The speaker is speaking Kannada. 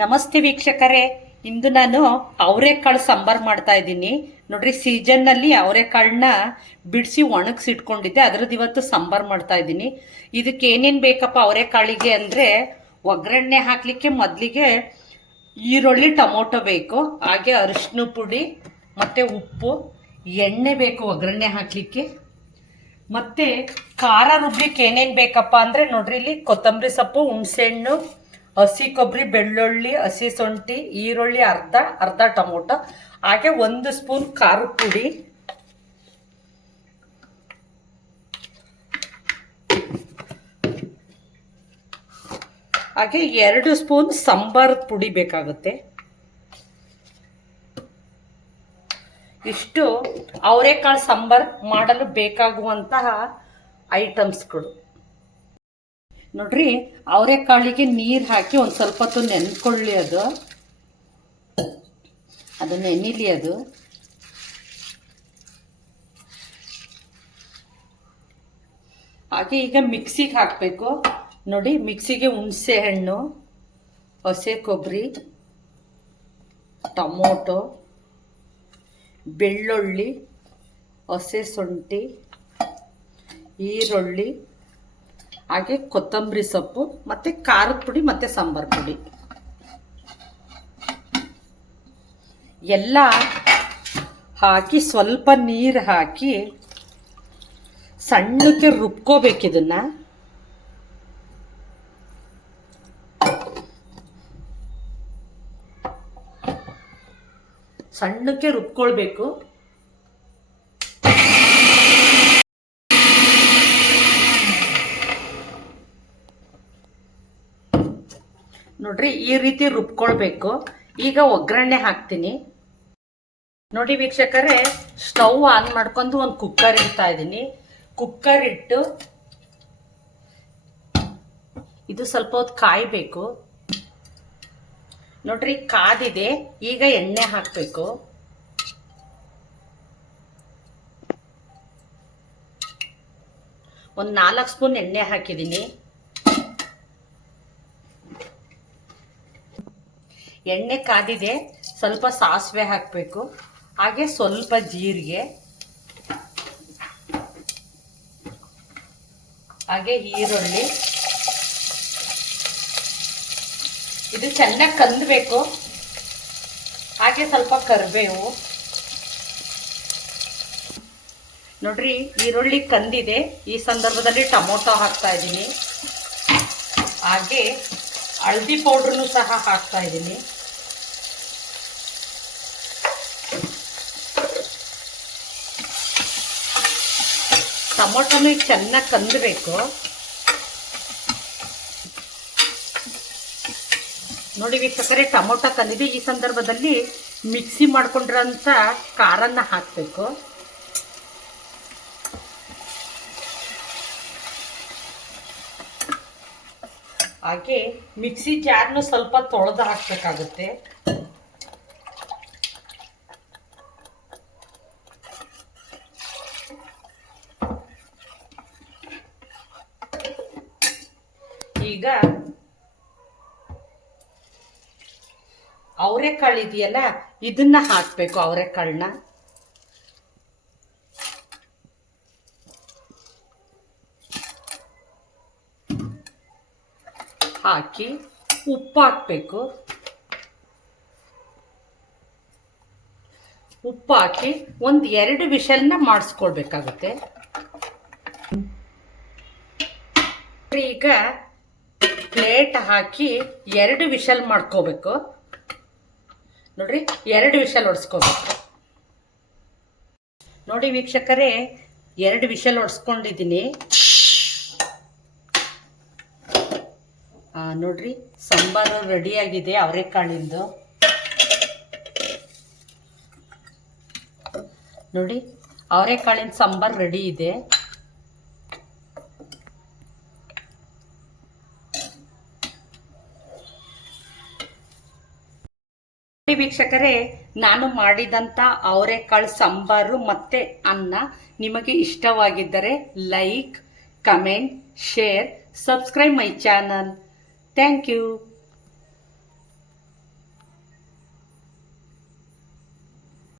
ನಮಸ್ತೆ ವೀಕ್ಷಕರೇ, ಇಂದು ನಾನು ಅವರೆಕಾಳು ಸಾಂಬಾರು ಮಾಡ್ತಾ ಇದ್ದೀನಿ. ನೋಡ್ರಿ, ಸೀಸನ್ನಲ್ಲಿ ಅವರೆಕಾಳನ್ನ ಬಿಡಿಸಿ ಒಣಗಿಸಿಟ್ಕೊಂಡಿದ್ದೆ, ಅದರದ್ದು ಇವತ್ತು ಸಾಂಬಾರು ಮಾಡ್ತಾ ಇದ್ದೀನಿ. ಇದಕ್ಕೆ ಏನೇನು ಬೇಕಪ್ಪ ಅವರೆಕಾಳಿಗೆ ಅಂದರೆ, ಒಗ್ಗರಣೆ ಹಾಕಲಿಕ್ಕೆ ಮೊದಲಿಗೆ ಈರುಳ್ಳಿ, ಟೊಮೊಟೊ ಬೇಕು, ಹಾಗೆ ಅರಿಶಿನ ಪುಡಿ ಮತ್ತು ಉಪ್ಪು, ಎಣ್ಣೆ ಬೇಕು ಒಗ್ಗರಣೆ ಹಾಕಲಿಕ್ಕೆ. ಮತ್ತು ಖಾರ ರುಬ್ಲಿಕ್ಕೆ ಏನೇನು ಬೇಕಪ್ಪ ಅಂದರೆ ನೋಡ್ರಿ, ಇಲ್ಲಿ ಕೊತ್ತಂಬರಿ ಸೊಪ್ಪು, ಹುಣಸೆಹಣ್ಣು, ಹಸಿ ಕೊಬ್ಬರಿ, ಬೆಳ್ಳುಳ್ಳಿ, ಹಸಿ ಶುಂಠಿ, ಈರುಳ್ಳಿ ಅರ್ಧ ಟೊಮೊಟೊ, ಹಾಗೆ 1 ಸ್ಪೂನ್ ಖಾರದ ಪುಡಿ, ಹಾಗೆ 2 ಸ್ಪೂನ್ ಸಾಂಬಾರದ ಪುಡಿ ಬೇಕಾಗುತ್ತೆ. ಇಷ್ಟು ಅವರೆಕಾಳು ಸಾಂಬಾರು ಮಾಡಲು ಬೇಕಾಗುವಂತಹ ಐಟಮ್ಸ್ಗಳು. ನೋಡ್ರಿ, ಅವರೆಕಾಳಿಗೆ ನೀರು ಹಾಕಿ ಒಂದು ಸ್ವಲ್ಪ ಹೊತ್ತು ನೆನ್ಕೊಳ್ಳಿ. ಅದು ನೆನಿಲಿ. ಹಾಗೆ ಈಗ ಮಿಕ್ಸಿಗೆ ಹಾಕಬೇಕು. ನೋಡಿ, ಮಿಕ್ಸಿಗೆ ಹುಣಸೆ ಹಣ್ಣು, ಹಸಿ ಕೊಬ್ಬರಿ, ಟೊಮೊಟೊ, ಬೆಳ್ಳುಳ್ಳಿ, ಹಸಿ ಶುಂಠಿ, ಈರುಳ್ಳಿ, ಹಾಗೆ ಕೊತ್ತಂಬರಿ ಸೊಪ್ಪು ಮತ್ತು ಖಾರದ ಪುಡಿ ಮತ್ತು ಸಾಂಬಾರು ಪುಡಿ ಎಲ್ಲ ಹಾಕಿ ಸ್ವಲ್ಪ ನೀರು ಹಾಕಿ ಸಣ್ಣಕ್ಕೆ ರುಬ್ಕೋಬೇಕು. ಇದನ್ನು ಸಣ್ಣಕ್ಕೆ ರುಬ್ಕೊಳ್ಬೇಕು. ನೋಡ್ರಿ, ಈ ರೀತಿ ರುಬ್ಕೊಳ್ಬೇಕು. ಈಗ ಒಗ್ಗರಣೆ ಹಾಕ್ತೀನಿ. ನೋಡಿ ವೀಕ್ಷಕರೇ, ಸ್ಟವ್ ಆನ್ ಮಾಡ್ಕೊಂಡು ಒಂದು ಕುಕ್ಕರ್ ಇಡ್ತಾ ಇದ್ದೀನಿ. ಕುಕ್ಕರ್ ಇಟ್ಟು ಇದು ಸ್ವಲ್ಪ ಹೊತ್ತು ಕಾಯಬೇಕು. ನೋಡ್ರಿ, ಕಾದಿದೆ. ಈಗ ಎಣ್ಣೆ ಹಾಕಬೇಕು. ಒಂದು 4 ಸ್ಪೂನ್ ಎಣ್ಣೆ ಹಾಕಿದ್ದೀನಿ. ಎಣ್ಣೆ ಕಾದಿದೆ. ಸ್ವಲ್ಪ ಸಾಸಿವೆ ಹಾಕಬೇಕು, ಹಾಗೆ ಸ್ವಲ್ಪ ಜೀರಿಗೆ, ಹಾಗೆ ಈರುಳ್ಳಿ. ಇದು ಚೆನ್ನಾಗಿ ಕಂದಬೇಕು. ಹಾಗೆ ಸ್ವಲ್ಪ ಕರಿಬೇವು. ನೋಡ್ರಿ, ಈರುಳ್ಳಿ ಕಂದಿದೆ. ಈ ಸಂದರ್ಭದಲ್ಲಿ ಟೊಮೊಟೊ ಹಾಕ್ತಾ ಇದ್ದೀನಿ. ಹಾಗೆ ಹಳದಿ ಪೌಡ್ರನ್ನು ಸಹ ಹಾಕ್ತಾ ಇದ್ದೀನಿ. ಟೊಮೊಟೊನು ಚೆನ್ನಾಗಿ ಕಂದಬೇಕು. ನೋಡಿ ವೀಕ್ಷಕರೇ, ಟೊಮೊಟೊ ಕಂದಿದೆ. ಈ ಸಂದರ್ಭದಲ್ಲಿ ಮಿಕ್ಸಿ ಮಾಡ್ಕೊಂಡಿರೋಂಥ ಖಾರನ್ನ ಹಾಕಬೇಕು. ಹಾಗೆ ಮಿಕ್ಸಿ ಜಾರ್ನು ಸ್ವಲ್ಪ ತೊಳೆದು ಹಾಕಬೇಕಾಗುತ್ತೆ. ಈಗ ಅವರೆಕಾಳು ಇದೆಯಲ್ಲ, ಇದನ್ನ ಹಾಕಬೇಕು. ಅವರೆಕಾಳನ್ನ ಹಾಕಿ ಉಪ್ಪು ಹಾಕಬೇಕು. ಉಪ್ಪು ಹಾಕಿ 1-2 ವಿಷಲ್ನ ಮಾಡಿಸ್ಕೊಳ್ಬೇಕಾಗುತ್ತೆ. ಈಗ ಪ್ಲೇಟ್ ಹಾಕಿ 2 ವಿಷಲ್ ಮಾಡ್ಕೋಬೇಕು. ನೋಡ್ರಿ, 2 ವಿಷಲ್ ಹೊಡ್ಸ್ಕೋಬೇಕು. ನೋಡಿ ವೀಕ್ಷಕರೇ, 2 ವಿಷಲ್ ಹೊಡ್ಸ್ಕೊಂಡಿದ್ದೀನಿ. ನೋಡ್ರಿ, ಸಾಂಬಾರು ರೆಡಿಯಾಗಿದೆ ಅವರೆಕಾಳಿಂದು. ನೋಡಿ, ಅವರೆಕಾಳಿನ ಸಾಂಬಾರು ರೆಡಿ ಇದೆ. ವೀಕ್ಷಕರೇ, ನಾನು ಮಾಡಿದಂಥ ಅವರೆಕಾಳು ಸಾಂಬಾರು ಮತ್ತು ಅನ್ನ ನಿಮಗೆ ಇಷ್ಟವಾಗಿದ್ದರೆ like, comment, share, subscribe my channel. Thank you.